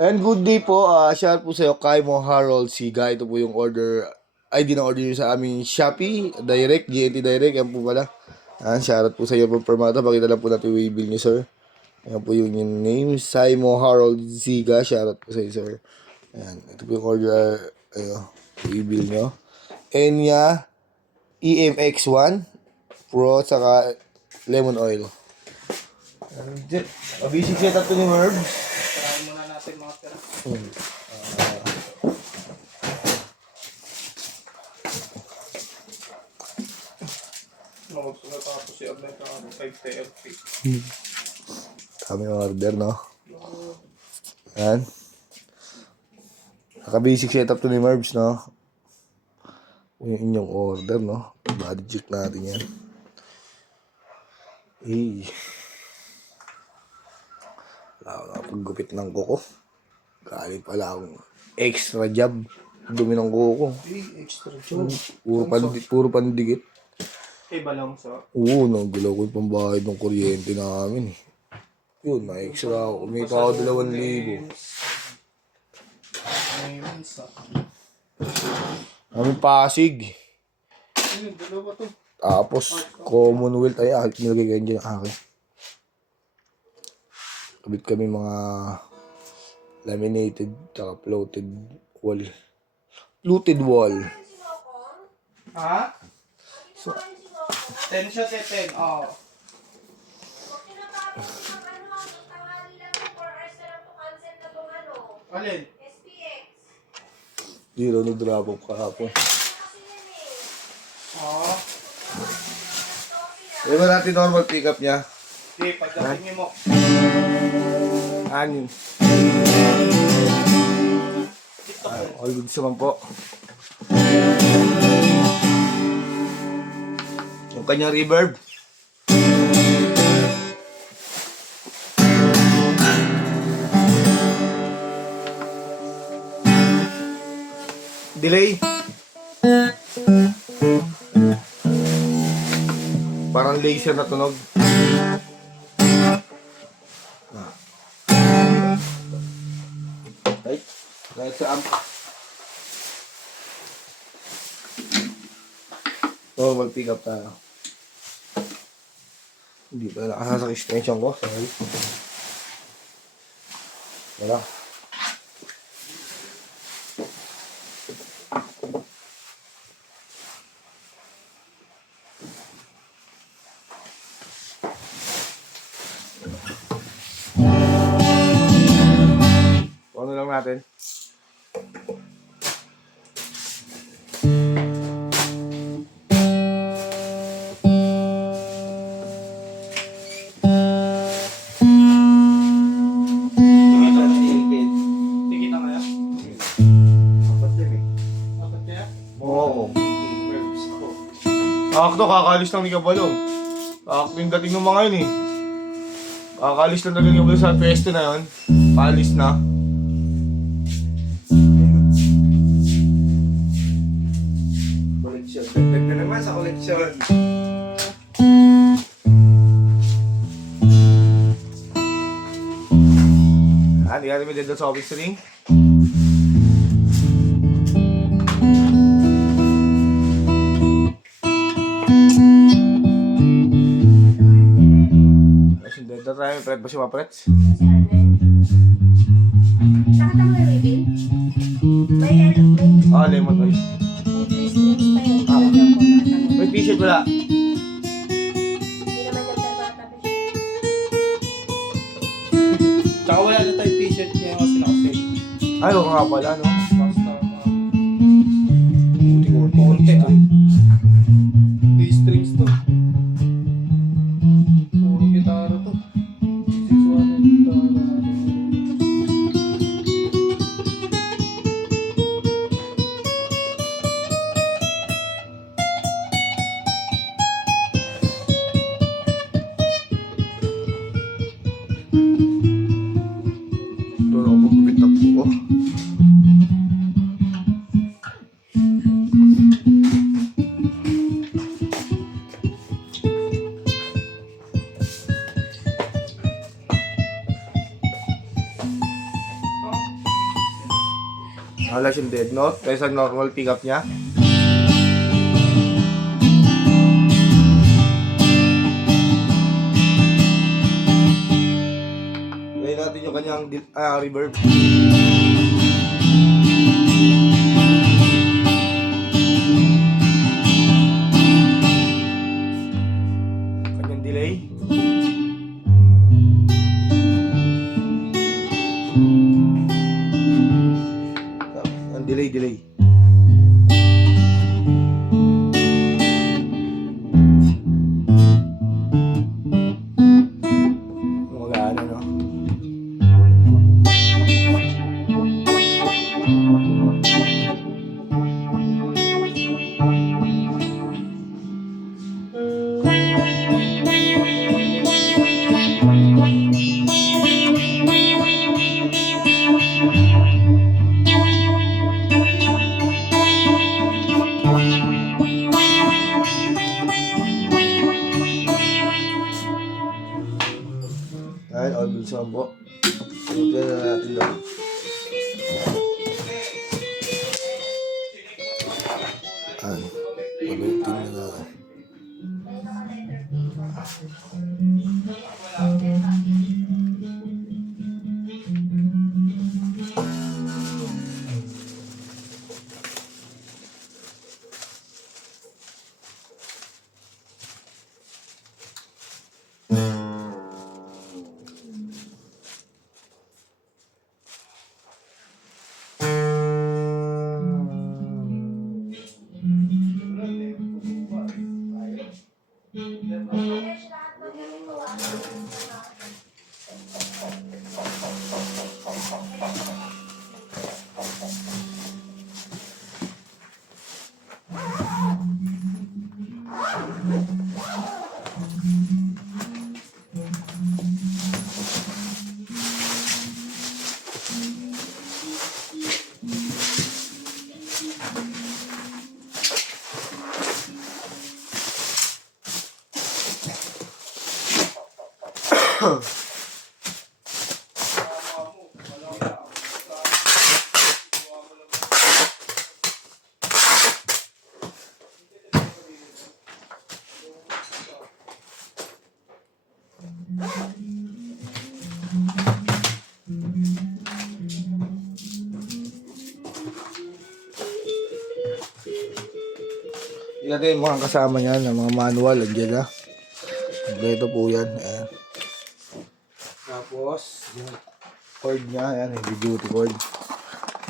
And good day po, shout po sa'yo, Kaimo Harold Siga. Ito po yung order, ID na order nyo sa aming Shopee, Direct, GNT Direct, yan po pala. Shoutout po sa iyo po, Permata, pakita lang po natin yung waybill nyo, sir. Yan po yung name, Kaimo Harold Siga, shoutout po sa iyo, sir. Ayan, ito po yung order, waybill nyo. Enya, EMX1, Pro, saka lemon oil. Basic setup to ni Merv. Tarahin muna natin mga pera. Tapos si Abner ka 5 TLP. Kami order, no? Yan. Naka-basic setup to ni Mervs, no? Yung inyong order, no? Body check natin yan. Wala ako nakapaggupit ng kuko. Galing pala akong extra job. Dumi ng kuko. Extra job. Puro pandikit. Iba lang sa... Oo, nagalaw ko yung pambayad ng kuryente namin. Yun, na extra ako. Kumita ako 2,000. Namin Pasig. Ayun, dalawa to. Tapos, Commonwealth, ay, nilagay kayo dyan ang akin. Kabit kami mga laminated, tsaka floated wall. Fluted wall. Ha? So, 10 shot eh, 10. Oo. Alin? zero no drop off kahapon. Oo. Di ba natin normal pick up niya? Sige, pagdating mo. Anin. All good naman po. Yung kanyang reverb. Delay. Parang laser na tunog. Right? Kahit sa amp. Normal pick up tayo. Hindi pa nakasasang extension ko. Sorry. Wala. Ano lang natin? Tikita kaya? Dapat kaya? Oo. Verbs ako. Akto, kakalis lang ni Kabalong. Akto yung dating ng mga yun eh. Kakalis lang talaga ni Kabalong sa pwesto na yun. Paalis na. Koleksyon. Dagdag na naman sa koleksyon. Hindi ka namin dito sa office ring. Ayun, dito tayo. Pret ba siya maprets? Saka tama yung reveal? May ano, Ah, lemon oil. may fish drinks pa yun. Talagang ko natanong. May t-shirt wala. Hindi naman yung tabi. Tsaka wala na tayong t-shirt niya kasi naka-sale. Ay, oo nga pala, no? Basta Buti-buti. konti ah. D-strings to. Puro gitara to. 6-1 gitara. Doon ako magpipit ng buko. Wala siyang dead note. Kaysa normal pick up niya. Ngayon natin yung kanyang reverb. Kanyang delay. Ang delay. Mag-aano, no? Ayan, all good song po. Ito na natin daw. Ayan, palutin na natin. Yan yung mga kasama niyan, ng mga manual, andyan na. Kompleto po yan. Ayan. Tapos, yung cord niya, ayan, heavy duty cord.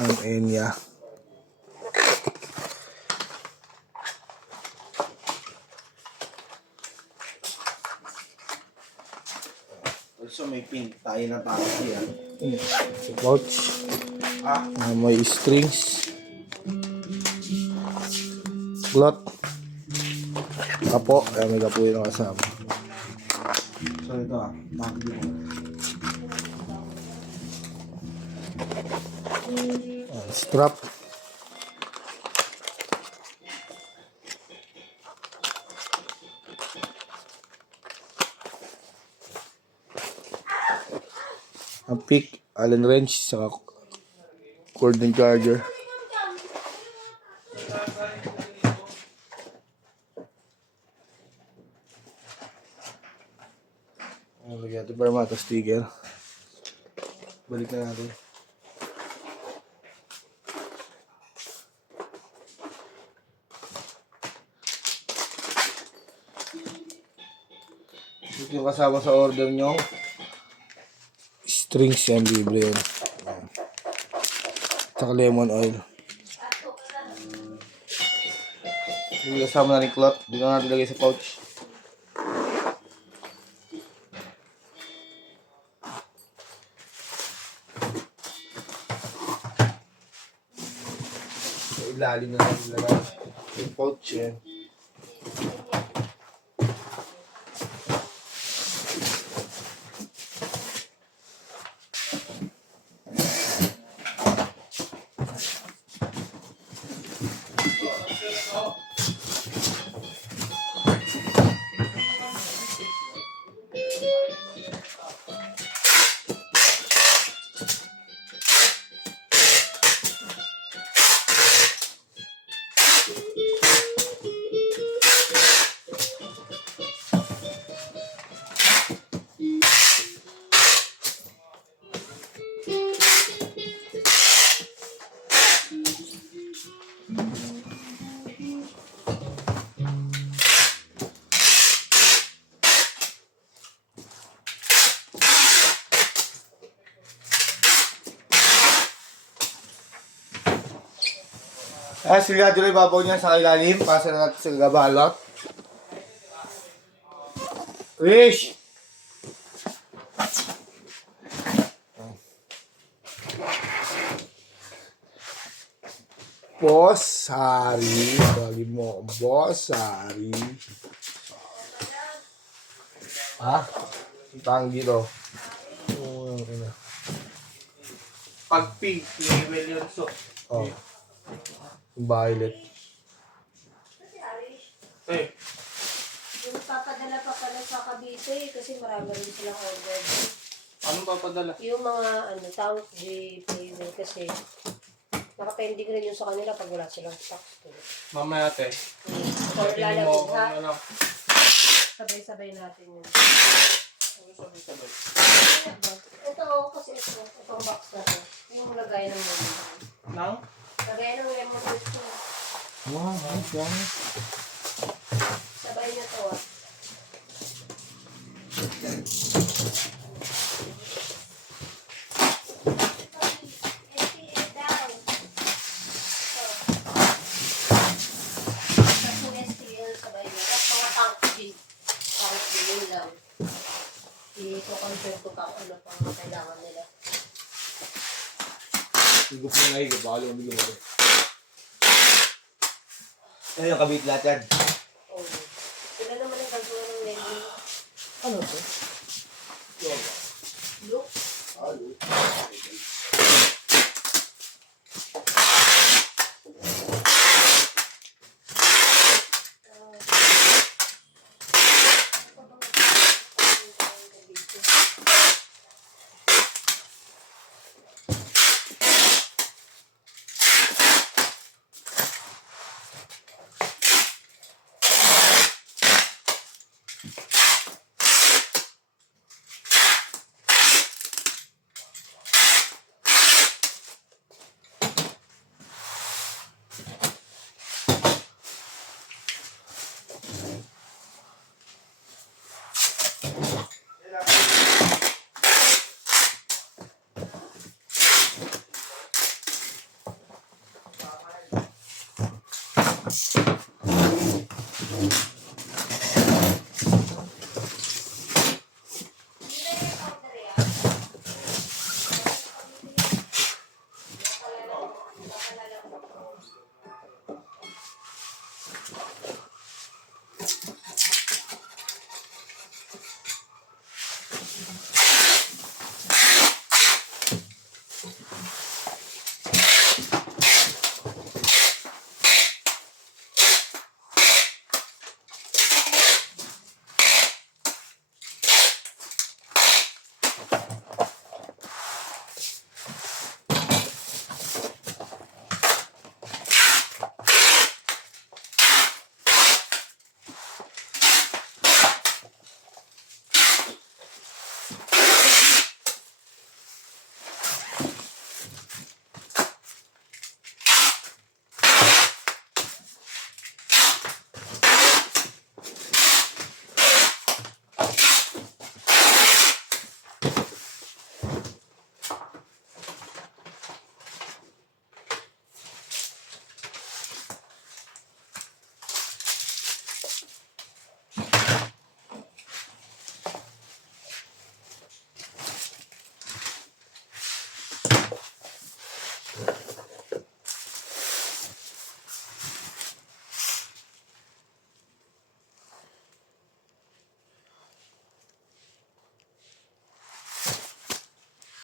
Ang Enya. Also may pin tayo na tapos yan. Pouch. May strings. Glot. Kapo. Ayan, may kapo yun ang kasama. So ito bakit mo. Strap. Ang pick, Allen wrench, saka cord and charger. Lagyan natin para mata sticker. Balik na natin. Ito yung kasama sa order nyo. Strings yan, libre yun. Tsaka lemon oil. Yung kasama na rin cloth. Dito na natin lagay sa pouch. Sa ilalim na natin lagay. Yung pouch yan. Sigurado na ibabaw niya sa ilalim. Pasa na natin sa gabalot. Wish! Boss Hari. Bagi mo. Boss Hari. Ha? Tang dito. Oo, ina. Pag pink, level yun. So, Oh. Violet. eh, Yung papadala pa pala sa Cavite kasi marami rin silang order. anong papadala? Yung mga tank G flavor kasi nakapending rin yun sa kanila pag wala silang stock. Mamaya ate. Or Tingin mo lalamig ha. kung ano. Sabay-sabay natin yun. Ano sabay-sabay? Ito kasi itong box na to. Yung lagay ng lemon. Nang? Lagay ng lemon juice ko. Wow, nice yan. Sabay niya to ah. SPA daw. Tapos yung SPL sabay niya. Tapos mga tank G. Tank G yun lang. I-confirm ko pa kung ano pang kailangan nila. Higop mo na higop. Baka lumabig mo. Ano yung kabit lahat yan? Oh. Sila naman ang gagawa ng menu. Ano to? Look.